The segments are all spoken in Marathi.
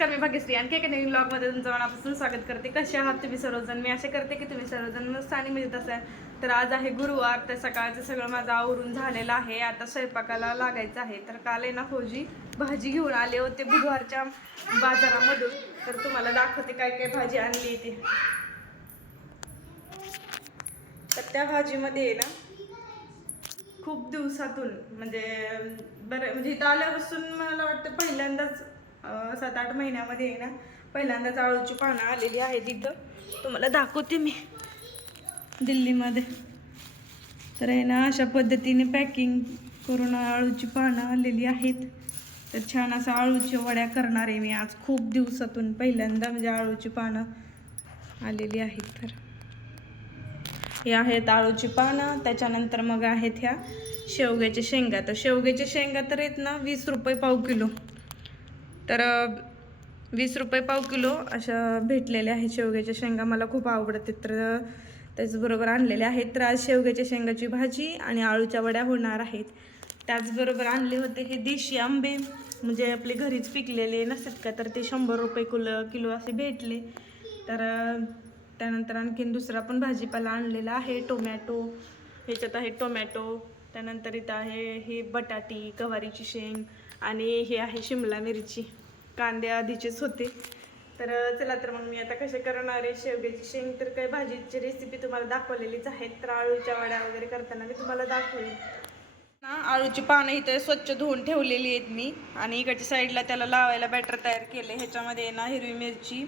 नमस्कार मी भाग्यश्री. आणखी एका नवीन ब्लॉगमध्ये तुमचं मनापासून स्वागत करते. कसे आहात तुम्ही सर्वजण? मी असे करते की तुम्ही सर्वजण मस्त आणि मिळत असाल. तर आज आहे गुरुवार तर सकाळचं सगळं माझं आवरून झालेलं आहे. आता स्वयंपाकाला लागायचं आहे. तर काल आहे ना फौजी भाजी घेऊन आले होते बुधवारच्या बाजारामधून. तर तुम्हाला दाखवते काय काय भाजी आणली ती. तर त्या भाजीमध्ये आहे ना खूप दिवसातून म्हणजे बरं म्हणजे इथं आल्यापासून मला वाटतं पहिल्यांदाच सात आठ महिन्यामध्ये आहे ना पहिल्यांदाच आळूची पानं आलेली आहेत इथं. तुम्हाला दाखवते मी दिल्लीमध्ये. तर आहे ना अशा पद्धतीने पॅकिंग करून आळूची पानं आलेली आहेत. तर छान असं आळूच्या वड्या करणार आहे मी आज. खूप दिवसातून पहिल्यांदा म्हणजे आळूची पानं आलेली आहेत तर. हे आहेत आळूची पानं त्याच्यानंतर मग आहेत ह्या शेवग्याच्या शेंगा. तर शेवग्याच्या शेंगा तर आहेत ना वीस रुपये पाव किलो. तर वीस रुपये पाव किलो अशा भेटलेल्या आहेत शेवग्याच्या शेंगा. मला खूप आवडते तर त्याचबरोबर आणलेल्या आहेत. तर आज शेवग्याच्या शेंगाची भाजी आणि आळूच्या वड्या होणार आहेत. त्याचबरोबर आणले होते हे देशी आंबे. म्हणजे आपले घरीच पिकलेले नसतात का? तर ते शंभर रुपये कुल किलो असे भेटले. तर त्यानंतर आणखीन दुसरा पण भाजीपाला आणलेला आहे. टोमॅटो. ह्याच्यात आहे टोमॅटो. त्यानंतर इथं आहे हे बटाटी गवारीची शेंग आणि हे आहे शिमला मिरची. कांदे आधीचेच होते. तर चला तर मग मी आता कसे करणार आहे? शेवग्याची शेंग तर काही भाजीची रेसिपी तुम्हाला दाखवलेलीच आहेत. तर आळूच्या वड्या वगैरे करताना मी तुम्हाला दाखवेन. ना आळूची पानं इथं स्वच्छ धुवून ठेवलेली आहेत मी. आणि इकडच्या साईडला त्याला लावायला बॅटर तयार केले ह्याच्यामध्ये ना हिरवी मिरची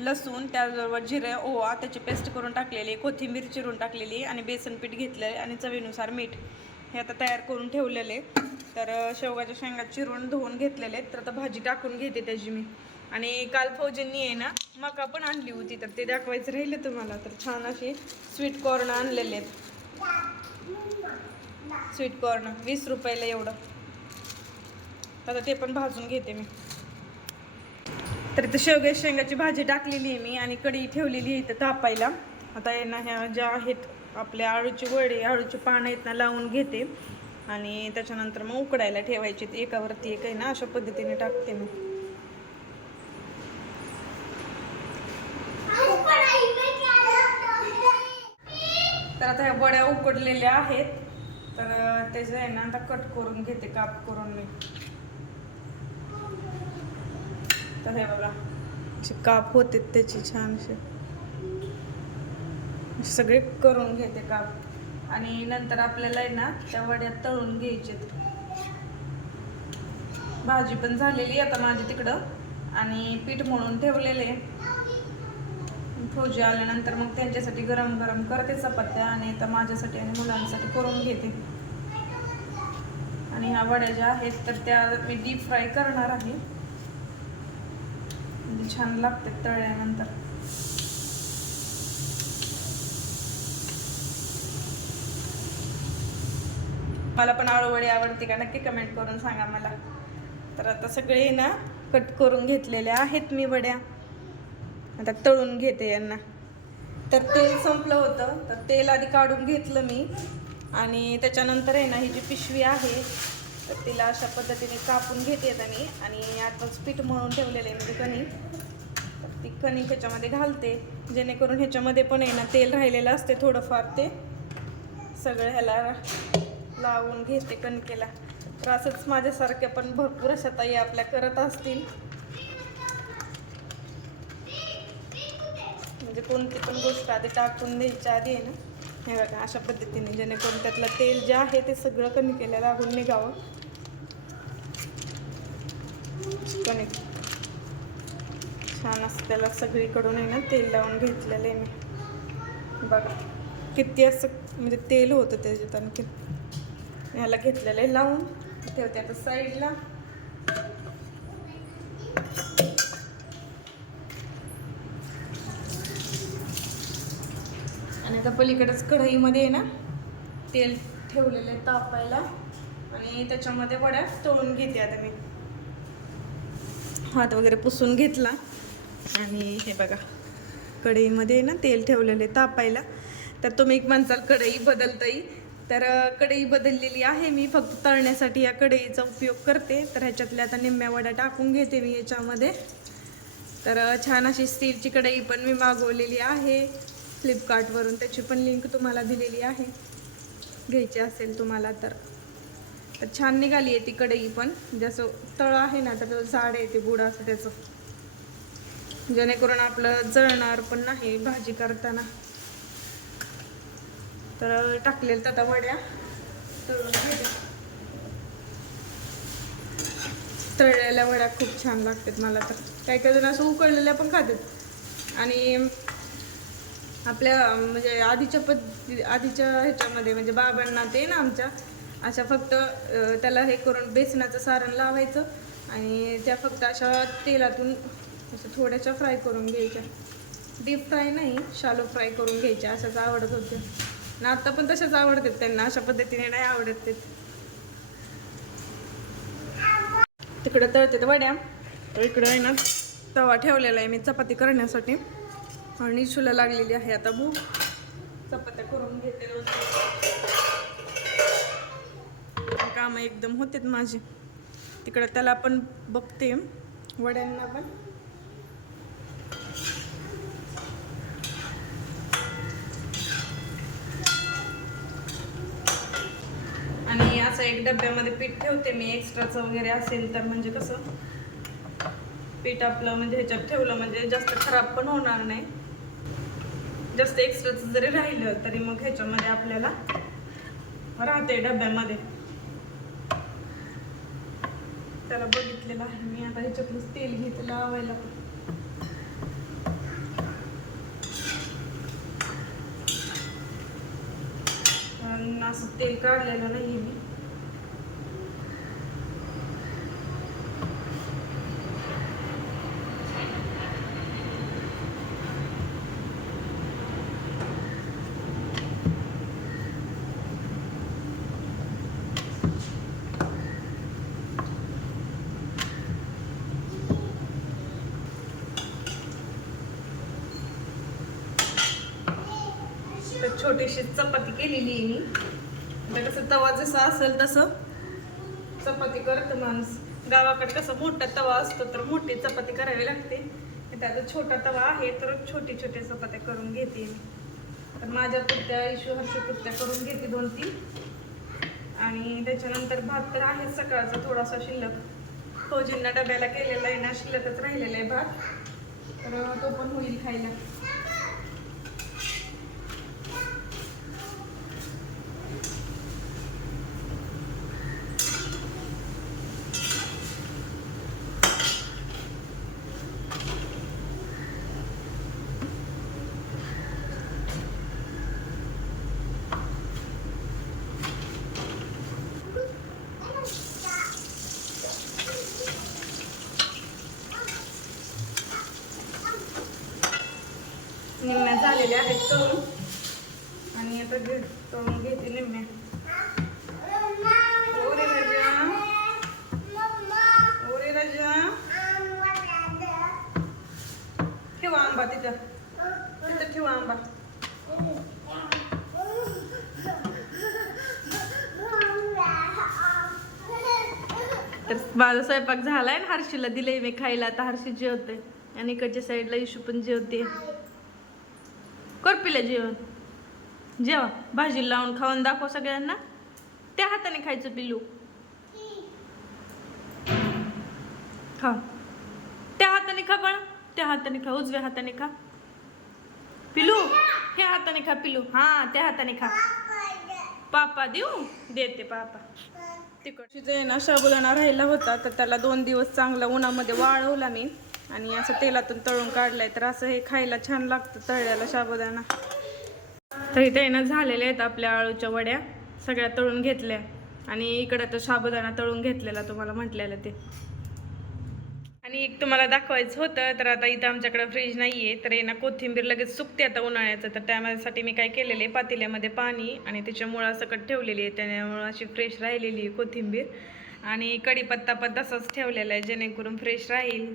लसूण त्याचबरोबर जिरे ओवा त्याची पेस्ट करून टाकलेली कोथिंबीर चिरून टाकलेली आणि बेसन पीठ घेतलं आणि चवीनुसार मीठ. हे आता तयार करून ठेवलेले तर शेवगाच्या शेंगा चिरून धुवून घेतलेले आहेत. तर आता भाजी टाकून घेते त्याची मी. आणि काल फौजींनी आहे ना मका पण आणली होती. तर ते दाखवायचं राहिलं तुम्हाला. तर छान असे स्वीट कॉर्न आणलेले आहेत. स्वीट कॉर्न वीस रुपयाला एवढं. आता ते पण भाजून घेते मी. तर इथं शेवग्या शेंगाची भाजी टाकलेली आहे मी आणि कढी ठेवलेली आहे इथं तापायला. आता आहे ना ह्या ज्या आहेत आपले आळूची वडी आळूची पानं आहेत ना लावून घेते. आणि त्याच्यानंतर मग उकडायला ठेवायची. एकावरती एक आहे ना अशा पद्धतीने टाकते मी. तर आता ह्या वड्या उकडलेल्या आहेत. तर त्याचं आहे ना आता कट करून घेते काप करून मी. तर हे बघा काप होते त्याची छानशी. सगळे करून घेते काप आणि नंतर आपल्याला आहे ना त्या वड्या तळून घ्यायचे. भाजी पण झालेली आता माझी तिकडं. आणि पीठ म्हणून ठेवलेले. फौजी आल्यानंतर मग त्यांच्यासाठी गरम गरम करते चपात्या आणि आता माझ्यासाठी आणि मुलांसाठी करून घेते. आणि ह्या वड्या ज्या आहेत तर त्या मी डीप फ्राय करणार आहे. म्हणजे छान लागते तळल्यानंतर. मला पण आळूवडी आवडते का? नक्की कमेंट करून सांगा मला. तर आता सगळे ना कट करून घेतलेल्या आहेत मी वड्या. आता तळून घेते यांना. तर तेल संपलं होतं. तर तेल आधी काढून घेतलं मी. आणि त्याच्यानंतर आहे ना ही जी पिशवी आहे तर तिला अशा पद्धतीने कापून घेते आता मी. आणि आताच पीठ मळून ठेवलेलं आहे म्हणजे कणी. तर ती कणी ह्याच्यामध्ये घालते. जेणेकरून ह्याच्यामध्ये पण आहे ना तेल राहिलेलं असते थोडंफार ते. सगळं ह्याला लावून घेते कणकेला. तर असंच माझ्यासारख्या पण भरपूर अशा ताई आपल्या करत असतील. म्हणजे कोणती पण गोष्ट आधी टाकून द्यायच्या आधी आहे ना. हे बघा अशा पद्धतीने जेणेकरून त्यातलं तेल जे आहे ते सगळं कमी केलं लागून निघावं. कणिक. छान असं त्याला सगळीकडून आहे ना तेल लावून घेतलेलं आहे मी. बघा किती असं म्हणजे तेल होतं त्याच्यात आणखी ह्याला घेतलेलं आहे लावून. ठेवते आता साईडला. आणि आता पलीकडेच कढईमध्ये आहे ना तेल ठेवलेलं आहे तापायला. आणि त्याच्यामध्ये वड्या तळून घेते आता मी. हात वगैरे पुसून घेतला. आणि हे बघा कढईमध्ये आहे ना तेल ठेवलेलं आहे तापायला. तर तुम्ही एक म्हणसाल कढई बदलता येईल तर कढई बदललेली आहे मी. फक्त तळण्यासाठी या कढईचा उपयोग करते. तर ह्याच्यातल्या आता निम्म्या वड्या टाकून घेते मी याच्यामध्ये. तर छान अशी स्टीलची कढई पण मी मागवलेली आहे. फ्लिपकार्टवरून त्याची पण लिंक तुम्हाला दिलेली आहे. घ्यायची असेल तुम्हाला तर. तर छान निघाली आहे ती कढई पण. म्हणजे जसं तळ आहे ना तर झाड आहे ते बुड असं त्याचं. जेणेकरून आपलं जळणार पण नाही भाजी करताना. तर टाकलेलं आता वड्या. तळून घ्यायच्या तळलेल्या वड्या खूप छान लागतात मला तर. काही काही जण असं उकळलेल्या पण खातात. आणि आपल्या म्हणजे आधीच्या पद्धती आधीच्या ह्याच्यामध्ये म्हणजे बाबांना ते ना आमच्या अशा फक्त त्याला हे करून बेसनाचं सारण लावायचं आणि त्या फक्त अशा तेलातून असं थोड्याशा फ्राय करून घ्यायच्या. डीप फ्राय नाही शालो फ्राय करून घ्यायच्या असंच आवडत होत्या ना आता पण तशाच आवडतात त्यांना अशा पद्धतीने नाही आवडत ते. तिकडं तळते वड्या. तर इकडं आहे ना तवा ठेवलेला आहे मी चपाती करण्यासाठी. आणि शुला लागलेली आहे आता भूक. चपात्या करून घेते कामं एकदम होतेत माझी. तिकडं त्याला पण बघते. वड्यांना पण आणि असं एक डब्यामध्ये पीठ ठेवते मी एक्स्ट्राचं वगैरे असेल तर म्हणजे कसं पीठ आपलं म्हणजे ह्याच्यात ठेवलं म्हणजे जास्त खराब पण होणार नाही. जास्त एक्स्ट्राचं जरी राहिलं तरी मग ह्याच्यामध्ये आपल्याला राहते डब्यामध्ये. त्याला बघितलेलं आहे मी आता ह्याच्यातलंच तेल घेते लावायला. पण असं तेल काढलेलं नाही मी तर छोटीशी चपाती केलेली आहे मी. आता कसं तवा जसा असेल तसं चपाती करतं माणूस. गावाकडे कसं मोठा तवा असतो तर मोठी चपाती करावी लागते. त्याचा छोटा तवा आहे तर छोटी छोटी चपात्या करून घेते तर माझ्या पुरत्या इशू हर्ष पुरत्या करून घेते दोन तीन. आणि त्याच्यानंतर भात तर आहे सकाळचा थोडासा शिल्लक. फौजींना डब्याला केलेला आहे ना शिल्लकच राहिलेला आहे भात. तर तो पण होईल खायला. निम्म्या झालेल्या आहेत. तळून. आणि आता घे तळून घेते निम्म्या. ओ राजा. राजा. ठेवा आंबा तिथं. तिथं ठेवा आंबा. तर माझा स्वयंपाक झालाय ना हर्षीला दिले मी खायला. आता हर्षी जेवते आणि इकडच्या साईडला इशू पण जेवते कर जेवण. जेवा भाजी लावून खाऊन दाखव सगळ्यांना. त्या हाताने खायचं पिलू. खा. त्या हाताने खा पण त्या हाताने खा उजव्या हाताने खा. पिलू ह्या हाताने खा पिलू. हा त्या हाताने खा. पापा देऊ? देते पापा. तिकडची आहे ना साबुदाणा राहिला होता तर त्याला दोन दिवस चांगला उन्हामध्ये वाळवला मी. आणि असं तेलातून तळून काढलंय तर असं हे खायला छान लागतं तळल्याला साबुदाणा. तर इथे ना झालेल्या आहेत आपल्या आळूच्या वड्या सगळ्या तळून घेतल्या. आणि इकडं तर साबुदाणा तळून घेतलेला तुम्हाला म्हटलेलं ते. आणि एक तुम्हाला दाखवायचं होतं तर आता इथं आमच्याकडे फ्रीज नाही आहे तर आहे ना कोथिंबीर लगेच सुकते आता उन्हाळ्याचं. तर त्यासाठी मी काय केलेलं आहे पातेल्यामध्ये पाणी आणि त्याच्या मुळासकट ठेवलेली आहे त्यामुळं अशी फ्रेश राहिलेली आहे कोथिंबीर. आणि कढीपत्ता पण तसाच ठेवलेला आहे जेणेकरून फ्रेश राहील.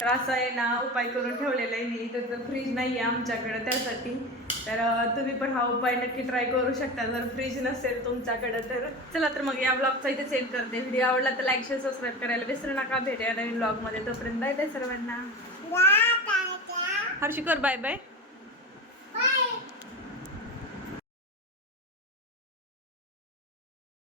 तर असा आहे ना उपाय करून ठेवलेला आहे मी. इथं तर फ्रीज नाही आहे आमच्याकडे त्यासाठी. तर तुम्ही पण हा उपाय नक्की ट्राय करू शकता. जर फ्रीज नसेल तुमच्याकडे तर. चला तर मग या ब्लॉगचा इथे सेंड करते. व्हिडिओ आवडला तर लाईक शेअर सबस्क्राईब करायला विसरू नका. भेटूया नवीन ब्लॉगमध्ये तोपर्यंत बाय बाय सर्वांना. हर्षी कर बाय बाय